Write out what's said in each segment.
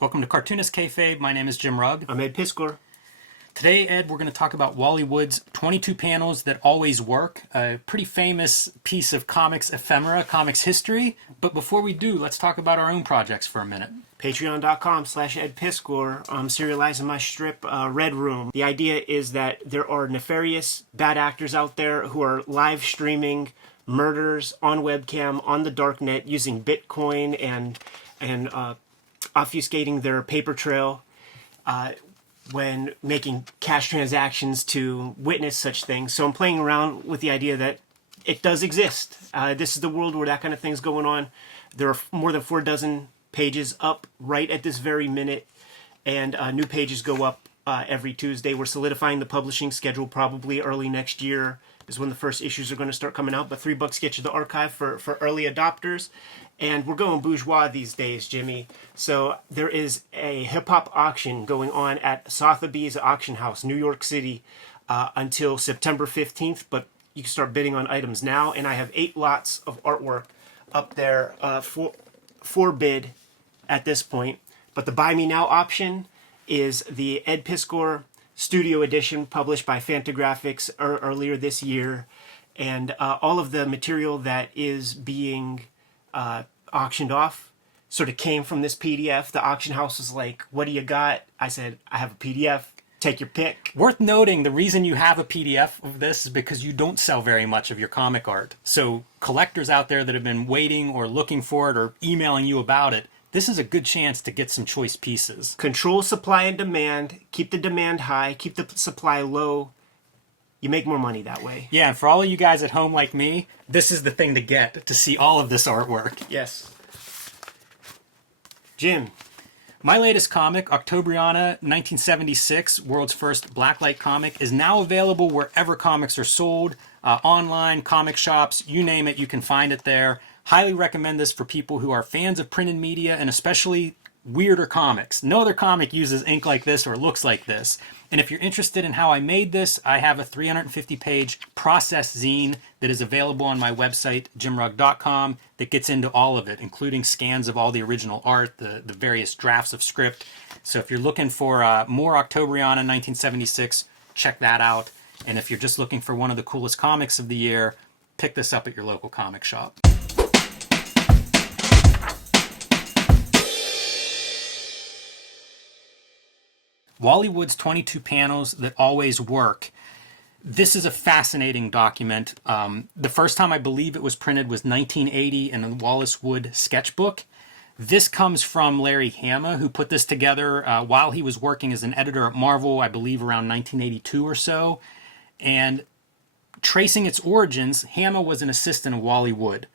Welcome to Cartoonist Kayfabe. My name is Jim Rugg. I'm Ed Piskor. Today, Ed, we're going to talk about Wally Wood's 22 Panels That Always Work, a pretty famous piece of comics ephemera, comics history. But before we do, let's talk about our own projects for a minute. Patreon.com/Ed Piskor. I'm serializing my strip, Red Room. The idea is that there are nefarious bad actors out there who are live streaming murders on webcam on the darknet using Bitcoin and obfuscating their paper trail when making cash transactions to witness such things. So I'm playing around with the idea that it does exist. This is the world where that kind of thing's going on. There are more than 4 dozen pages up right at this very minute, and new pages go up every Tuesday. We're solidifying the publishing schedule. Probably early next year is when the first issues are going to start coming out, but $3 gets you the archive for early adopters. And we're going bourgeois these days, Jimmy. So there is a hip-hop auction going on at Sotheby's Auction House, New York City, until September 15th, but you can start bidding on items now, and I have 8 lots of artwork up there for bid at this point. But the Buy Me Now option is the Ed Piskor Studio Edition published by Fantagraphics earlier this year, and all of the material that is being auctioned off sort of came from this PDF. The auction house was like, "What do you got?" I said, "I have a PDF. Take your pick." Worth noting, the reason you have a PDF of this is because you don't sell very much of your comic art. So collectors out there that have been waiting or looking for it or emailing you about it, this is a good chance to get some choice pieces. Control supply and demand. Keep the demand high. Keep the supply low. You make more money that way. Yeah, and for all of you guys at home like me, this is the thing to get, to see all of this artwork. Yes. Jim. My latest comic, Octobriana 1976, world's first blacklight comic, is now available wherever comics are sold, online, comic shops, you name it, you can find it there. Highly recommend this for people who are fans of printed media and especially weirder comics. No other comic uses ink like this or looks like this. And if you're interested in how I made this, I have a 350-page process zine that is available on my website, jimrugg.com, that gets into all of it, including scans of all the original art, the various drafts of script. So if you're looking for more Octobriana 1976, check that out. And if you're just looking for one of the coolest comics of the year, pick this up at your local comic shop. Wally Wood's 22 Panels That Always Work. This is a fascinating document. The first time I believe it was printed was 1980 in the Wallace Wood sketchbook. This comes from Larry Hama, who put this together while he was working as an editor at Marvel, I believe around 1982 or so. And tracing its origins, Hama was an assistant of Wally Wood.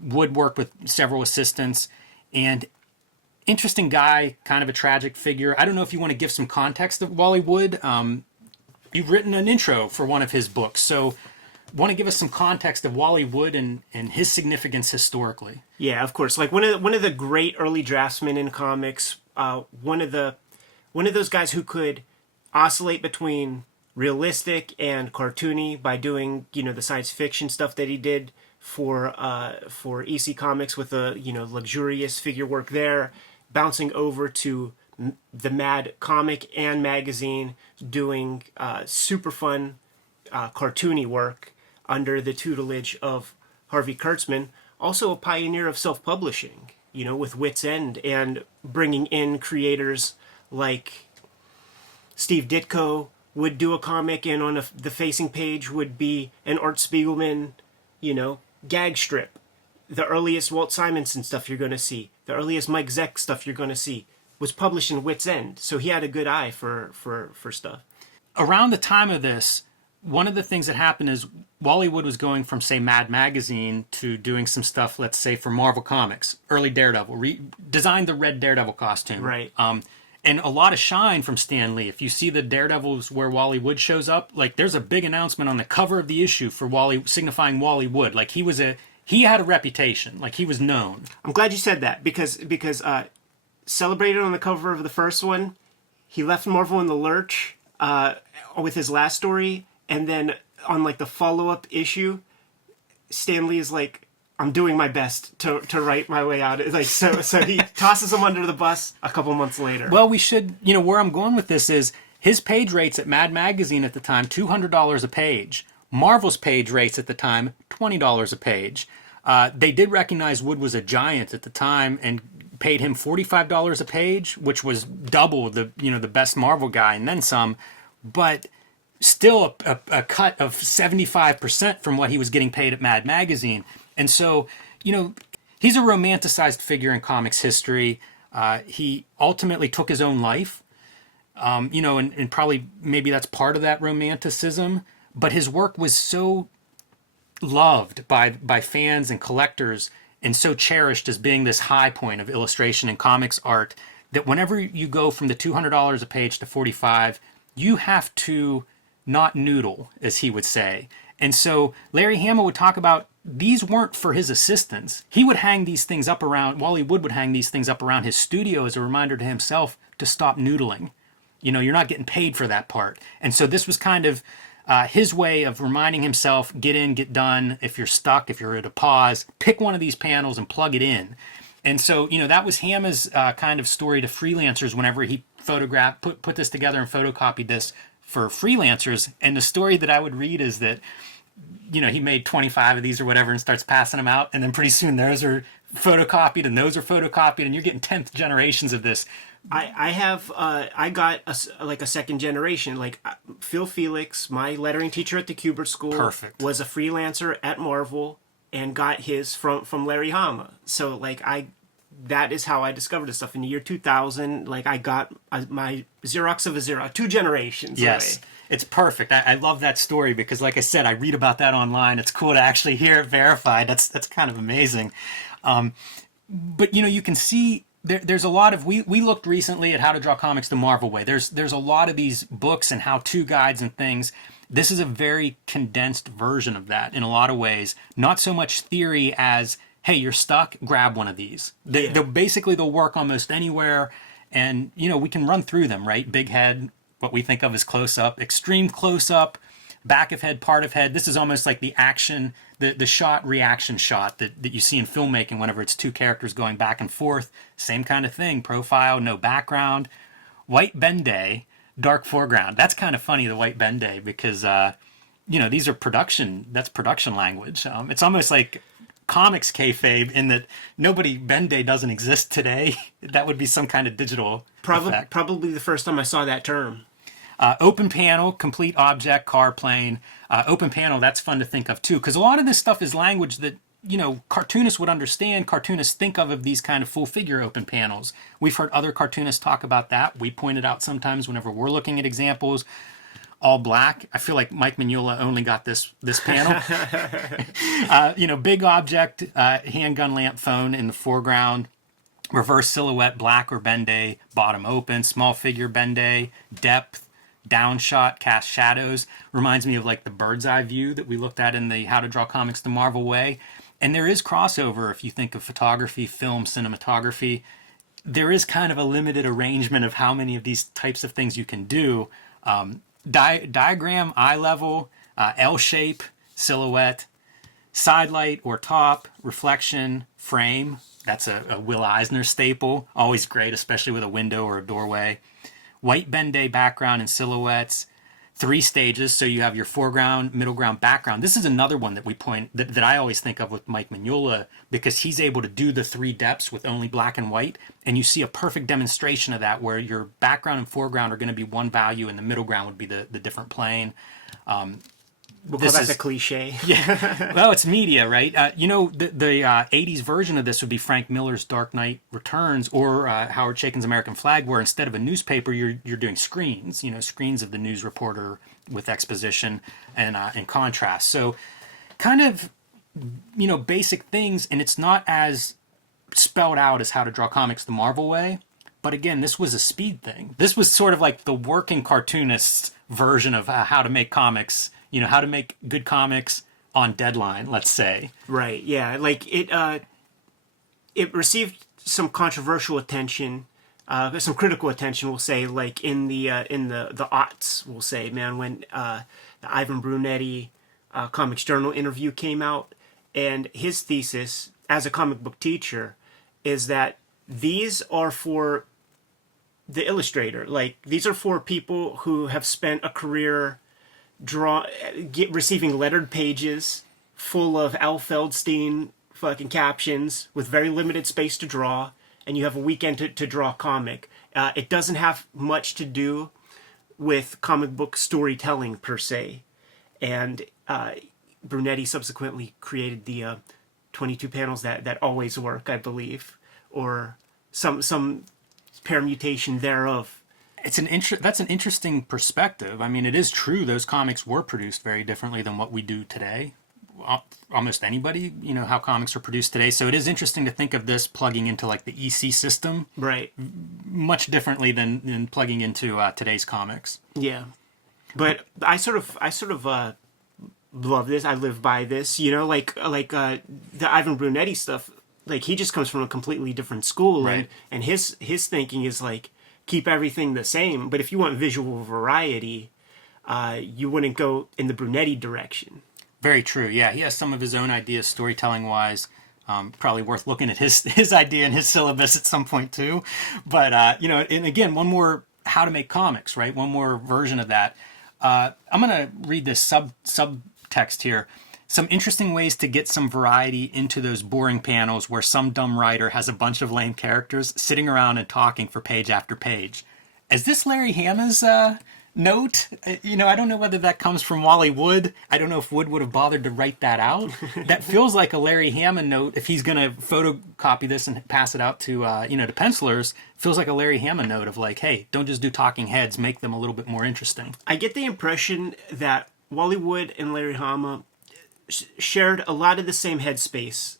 Wood worked with several assistants, and interesting guy, kind of a tragic figure. I don't know if you want to give some context of Wally Wood. You've written an intro for one of his books, so want to give us some context of Wally Wood and his significance historically? Yeah, of course. Like one of the great early draftsmen in comics. One of those guys who could oscillate between realistic and cartoony by doing the science fiction stuff that he did for EC Comics with the luxurious figure work there, bouncing over to the Mad comic and magazine, doing super fun cartoony work under the tutelage of Harvey Kurtzman. Also a pioneer of self-publishing, with Wits End, and bringing in creators like Steve Ditko would do a comic, and on the facing page would be an Art Spiegelman, gag strip. The earliest Walt Simonson stuff you're going to see, the earliest Mike Zeck stuff you're going to see, was published in Wits End. So he had a good eye for stuff. Around the time of this, one of the things that happened is Wally Wood was going from, say, Mad Magazine to doing some stuff, let's say, for Marvel Comics, early Daredevil, designed the red Daredevil costume. Right. And a lot of shine from Stan Lee. If you see the Daredevils where Wally Wood shows up, like there's a big announcement on the cover of the issue for Wally, signifying Wally Wood. Like he had a reputation, like he was known. I'm glad you said that because celebrated on the cover of the first one, he left Marvel in the lurch with his last story, and then on like the follow-up issue, Stan Lee is like, I'm doing my best to write my way out. Like so he tosses him under the bus a couple months later. Well, we should, where I'm going with this is his page rates at Mad Magazine at the time, $200 a page. Marvel's page rates at the time, $20 a page. They did recognize Wood was a giant at the time and paid him $45 a page, which was double the best Marvel guy and then some, but still a cut of 75% from what he was getting paid at Mad Magazine. And so, he's a romanticized figure in comics history. He ultimately took his own life, and probably maybe that's part of that romanticism. But his work was so loved by fans and collectors and so cherished as being this high point of illustration and comics art that whenever you go from the $200 a page to $45, you have to not noodle, as he would say. And so Larry Hama would talk about these weren't for his assistants. He would hang these things up around, Wally Wood would hang these things up around his studio as a reminder to himself to stop noodling. You're not getting paid for that part. And so this was kind of his way of reminding himself, get in, get done. If you're stuck, if you're at a pause, pick one of these panels and plug it in. And so, that was Hama's kind of story to freelancers whenever he photographed, put this together and photocopied this for freelancers. And the story that I would read is that, he made 25 of these or whatever and starts passing them out. And then pretty soon those are photocopied and those are photocopied and you're getting 10th generations of this. I got a second generation. Like Phil Felix, my lettering teacher at the Kubert School, Perfect. was a freelancer at Marvel and got his from Larry Hama. So that is how I discovered this stuff. In the year 2000, I got my Xerox of a Xerox, 2 generations. Yes. Away. It's perfect. I love that story because, like I said, I read about that online. It's cool to actually hear it verified. That's kind of amazing. But, you can see there's a lot of... We looked recently at How to Draw Comics the Marvel Way. There's a lot of these books and how-to guides and things. This is a very condensed version of that in a lot of ways. Not so much theory as, hey, you're stuck, grab one of these. They'll work almost anywhere. And, we can run through them, right? Big head, what we think of as close-up, extreme close-up, back of head, part of head. This is almost like the action, the shot reaction shot that you see in filmmaking whenever it's 2 characters going back and forth. Same kind of thing. Profile, no background. White Ben-Day, dark foreground. That's kind of funny, the white Ben-Day, because, these are that's production language. It's almost like comics kayfabe in that Ben-Day doesn't exist today. That would be some kind of digital effect. Probably the first time I saw that term. Open panel, complete object, car, plane. Open panel, that's fun to think of too, because a lot of this stuff is language that, cartoonists would understand. Cartoonists think of these kind of full figure open panels. We've heard other cartoonists talk about that. We point it out sometimes whenever we're looking at examples. All black. I feel like Mike Mignola only got this panel. Big object, handgun lamp phone in the foreground. Reverse silhouette, black or Ben-Day, bottom open. Small figure Ben-Day, depth. Down shot, cast shadows. Reminds me of the bird's eye view that we looked at in the How to Draw Comics the Marvel Way. And there is crossover if you think of photography, film, cinematography. There is kind of a limited arrangement of how many of these types of things you can do. Diagram, eye level, L shape, silhouette, side light or top, reflection, frame. That's a Will Eisner staple. Always great, especially with a window or a doorway. White Ben-Day background and silhouettes, 3 stages. So you have your foreground, middle ground, background. This is another one that I always think of with Mike Mignola, because he's able to do the 3 depths with only black and white. And you see a perfect demonstration of that where your background and foreground are going to be one value and the middle ground would be the different plane. We'll call that the cliche. Yeah. Well, it's media, right? The 80s version of this would be Frank Miller's Dark Knight Returns or Howard Chaykin's American Flag, where instead of a newspaper, you're doing screens, screens of the news reporter with exposition and contrast. So kind of, basic things, and it's not as spelled out as How to Draw Comics the Marvel Way. But again, this was a speed thing. This was sort of like the working cartoonist's version of how to make comics, how to make good comics on deadline, let's say. Right, yeah. It received some controversial attention, some critical attention, we'll say, in the aughts, we'll say, man, when the Ivan Brunetti Comics Journal interview came out, And his thesis as a comic book teacher is that these are for the illustrator. Like, these are for people who have spent a career receiving lettered pages full of Al Feldstein fucking captions with very limited space to draw, and you have a weekend to draw a comic. It doesn't have much to do with comic book storytelling per se. And Brunetti subsequently created the 22 panels that always work, I believe, or some permutation thereof. That's an interesting perspective. I mean, it is true those comics were produced very differently than what we do today. Almost anybody, how comics are produced today. So it is interesting to think of this plugging into like the EC system, right? Much differently than plugging into today's comics. Yeah, but I sort of love this. I live by this. Like the Ivan Brunetti stuff. Like, he just comes from a completely different school, right. and his thinking is like, keep everything the same. But if you want visual variety, you wouldn't go in the Brunetti direction. Very true. Yeah, he has some of his own ideas storytelling-wise. Probably worth looking at his idea and his syllabus at some point too. But, and again, one more how to make comics, right? One more version of that. I'm going to read this subtext here. Some interesting ways to get some variety into those boring panels where some dumb writer has a bunch of lame characters sitting around and talking for page after page. Is this Larry Hama's note? I don't know whether that comes from Wally Wood. I don't know if Wood would have bothered to write that out. That feels like a Larry Hama note. If he's going to photocopy this and pass it out to, to pencilers, feels like a Larry Hama note of like, hey, don't just do talking heads, make them a little bit more interesting. I get the impression that Wally Wood and Larry Hama shared a lot of the same headspace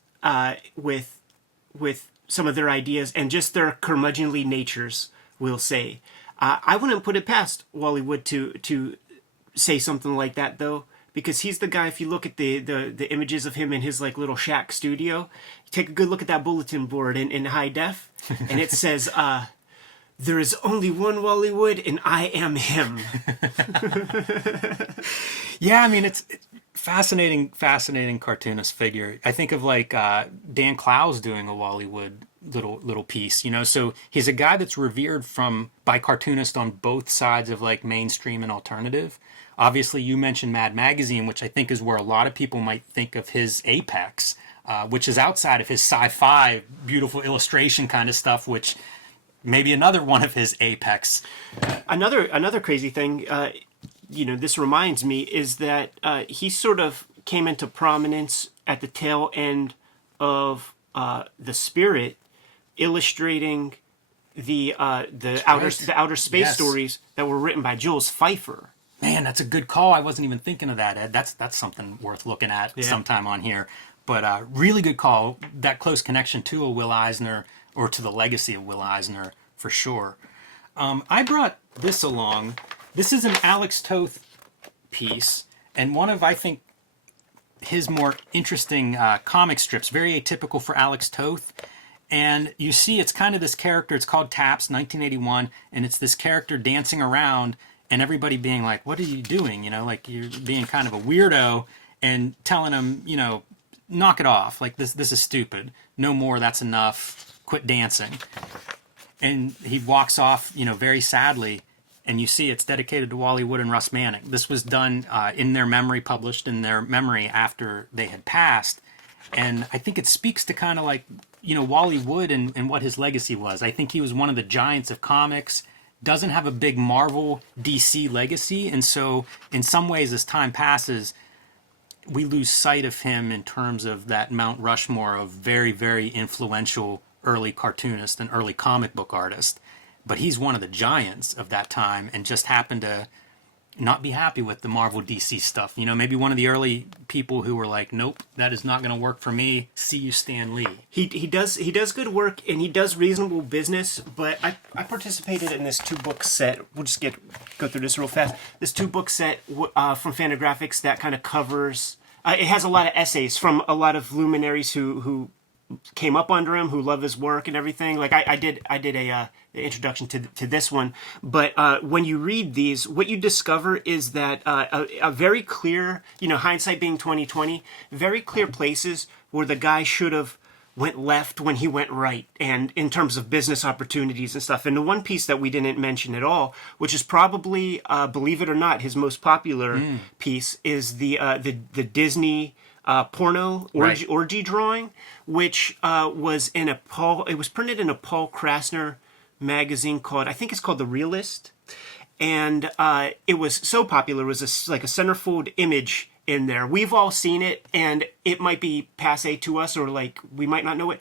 with some of their ideas and just their curmudgeonly natures, we'll say. I wouldn't put it past Wally Wood to say something like that, though, because he's the guy. If you look at the images of him in his like little shack studio, take a good look at that bulletin board in high def, and it says, "There is only one Wally Wood, and I am him." Yeah, I mean it's fascinating cartoonist figure. I think of like Dan Clowes doing a Wally Wood little piece, so he's a guy that's revered by cartoonists on both sides of like mainstream and alternative. Obviously, you mentioned Mad Magazine, which I think is where a lot of people might think of his apex, which is outside of his sci-fi, beautiful illustration kind of stuff, which maybe another one of his apex. Another crazy thing, this reminds me, is that he sort of came into prominence at the tail end of The Spirit, illustrating the outer space stories that were written by Jules Feiffer. Man, that's a good call. I wasn't even thinking of that, Ed. That's something worth looking at sometime on here. But really good call. That close connection to a Will Eisner, or to the legacy of Will Eisner, for sure. I brought this along. This is an Alex Toth piece, and one of, I think, his more interesting comic strips, very atypical for Alex Toth. And you see it's kind of this character, it's called Taps, 1981, and it's this character dancing around and everybody being like, what are you doing? Like you're being kind of a weirdo, and telling him, knock it off. Like this is stupid. No more, that's enough. Quit dancing. And he walks off, very sadly. And you see it's dedicated to Wally Wood and Russ Manning. This was done in their memory, published in their memory after they had passed. And I think it speaks to kind of like, Wally Wood and what his legacy was. I think he was one of the giants of comics, doesn't have a big Marvel DC legacy. And so in some ways, as time passes, we lose sight of him in terms of that Mount Rushmore of very, very influential early cartoonist and early comic book artist. But he's one of the giants of that time and just happened to not be happy with the Marvel DC stuff. Maybe one of the early people who were like, nope, that is not going to work for me. See you, Stan Lee. He does good work, and he does reasonable business, but I participated in this 2-book set. We'll just go through this real fast. This 2-book set from Fantagraphics that kind of covers... it has a lot of essays from a lot of luminaries who came up under him, who love his work and everything. Like I did a introduction to this one, but when you read these, what you discover is that a very clear, hindsight being 2020, very clear places where the guy should have went left when he went right, and in terms of business opportunities and stuff. And the one piece that we didn't mention at all, which is probably, believe it or not, his most popular piece, is the Disney porno orgy drawing, which was in it was printed in a Paul Krasner magazine called, I think it's called The Realist, and it was so popular. It was like a centerfold image in there. We've all seen it, and it might be passé to us, or like we might not know it,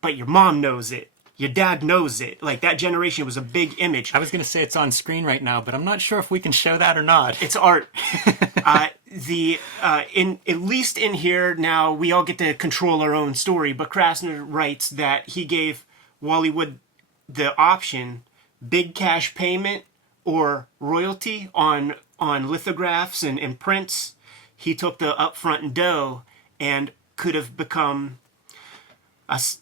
but your mom knows it. Your dad knows it. Like that generation was a big image. I was going to say it's on screen right now, but I'm not sure if we can show that or not. It's art. At least in here now, we all get to control our own story. But Krasner writes that he gave Wally Wood the option: big cash payment or royalty on lithographs and prints. He took the upfront dough and could have become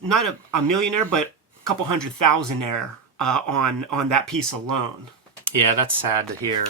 not a millionaire, but a couple $100,000 on that piece alone. Yeah, that's sad to hear,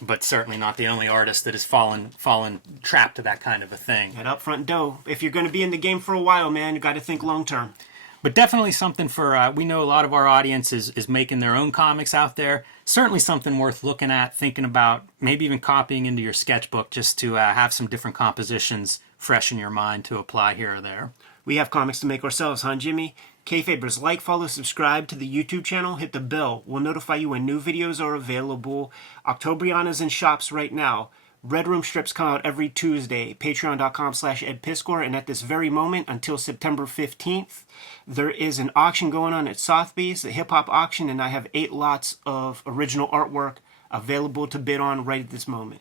but certainly not the only artist that has fallen trapped to that kind of a thing. That upfront dough. If you're going to be in the game for a while, man, you got to think long term. But definitely something for, we know a lot of our audience is making their own comics out there. Certainly something worth looking at, thinking about, maybe even copying into your sketchbook just to have some different compositions fresh in your mind to apply here or there. We have comics to make ourselves, huh, Jimmy? Kayfabers, like, follow, subscribe to the YouTube channel, hit the bell. We'll notify you when new videos are available. Octobriana's in shops right now. Red Room strips come out every Tuesday. Patreon.com/EdPiscor. And at this very moment, until September 15th, there is an auction going on at Sotheby's, the hip-hop auction, and I have 8 lots of original artwork available to bid on right at this moment.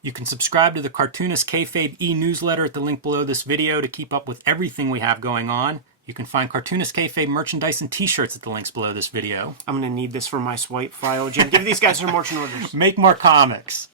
You can subscribe to the Cartoonist Kayfabe e-newsletter at the link below this video to keep up with everything we have going on. You can find Cartoonist Kayfabe merchandise and t-shirts at the links below this video. I'm going to need this for my swipe file, Jim. Give these guys some merchant orders. Make more comics.